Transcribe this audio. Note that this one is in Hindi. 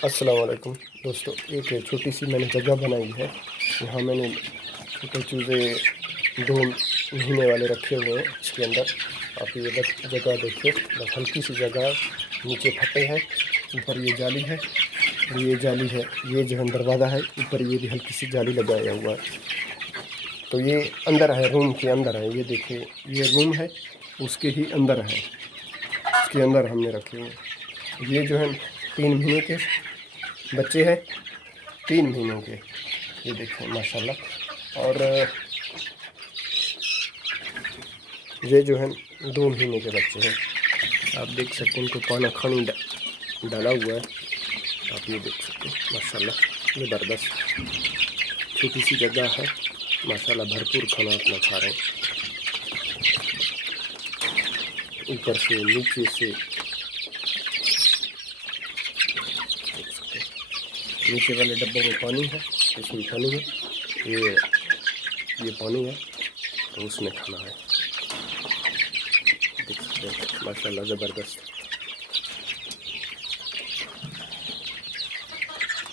अस्सलाम वालेकुम दोस्तों, एक छोटी सी मैंने जगह बनाई है। यहाँ मैंने छोटे चूज़े 2 महीने वाले रखे हुए हैं इसके अंदर। आप ये बस जगह देखिए, बस हल्की सी जगह, नीचे फटे हैं, ऊपर ये जाली है, और ये जाली है, ये जो है दरवाज़ा है, ऊपर ये भी हल्की सी जाली लगाया हुआ है। तो ये अंदर है, रूम के अंदर है। ये देखिए, ये रूम है, उसके ही अंदर है, उसके अंदर हमने रखे हुए हैं। ये जो है 3 महीने के बच्चे हैं, 3 महीनों के। ये देखें माशाल्लाह। और ये जो है 2 महीने के बच्चे हैं। आप देख सकते हैं, इनको पाना खानी डाला हुआ है। आप ये देख सकते हैं माशाल्लाह, ज़बरदस्त छोटी सी जगह है माशाल्लाह, भरपूर खाना अपना खा रहे हैं। ऊपर से नीचे से देख सकते हैं, नीचे वाले डब्बों में पानी है, इसमें पानी है, ये पानी है, तो उसमें खाना है। देख सकते हैं माशाल्लाह, ज़बरदस्त।